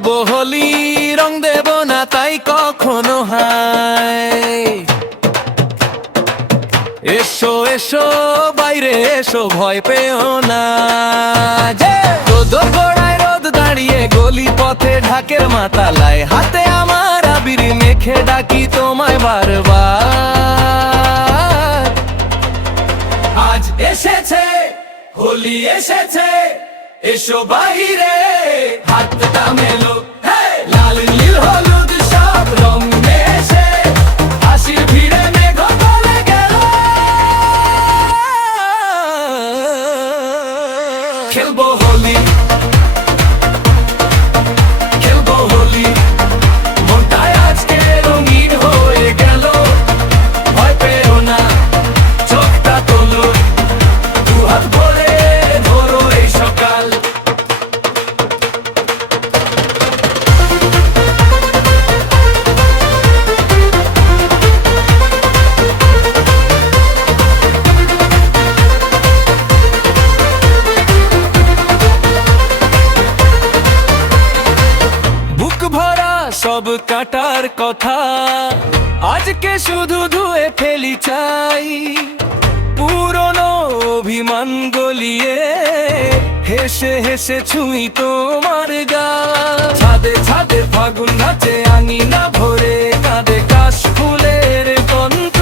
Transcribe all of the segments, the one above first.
খেলবো হোলি, রং দেব না তাই কখনো হায়। এসো এসো বাইরে এসো, ভয় পেও না। রোদ গোড়ায় রোদ দাঁড়িয়ে, গলি পথে ঢাকের মাতালায়, হাতে আমার আবির মেখে ডাকি তোমায় বারবার। আজ এসেছে হোলি এসেছে, এসো বাইরে হাতটা মেলো, লাল নীল হলুদ সব রং মেশে, হাসির ভিড়ে মেঘ গলে গেল। খেলবো হোলি, খেলবো হোলি, মনটায় আজকে রঙিন হয়ে গেল। ভয় পেও না, চোখটা তোলো, দুহাত ভরে ধরো এই সকাল। বুক ভরা সব কাটার কথা আজকে শুধু ধুয়ে ফেলি চাই। পুরনো অভিমান গলিয়ে হেসে হেসে ছুঁই তোমার গা। ছাদে ছাদে ফাগুন নাচে, আঙিনা ভরে কাঁদে কাশ ফুলের গন্ধ।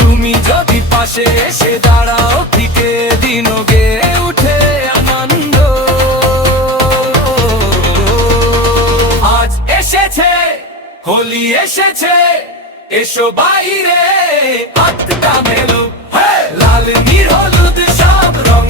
তুমি যদি পাশে এসে দাঁড়াও, ফিকে দিন গে উঠে আনন্দ। আজ এসেছে হোলি এসেছে, এসো বাইরে হাতটা মেলো, লাল নীল হলুদ সব রং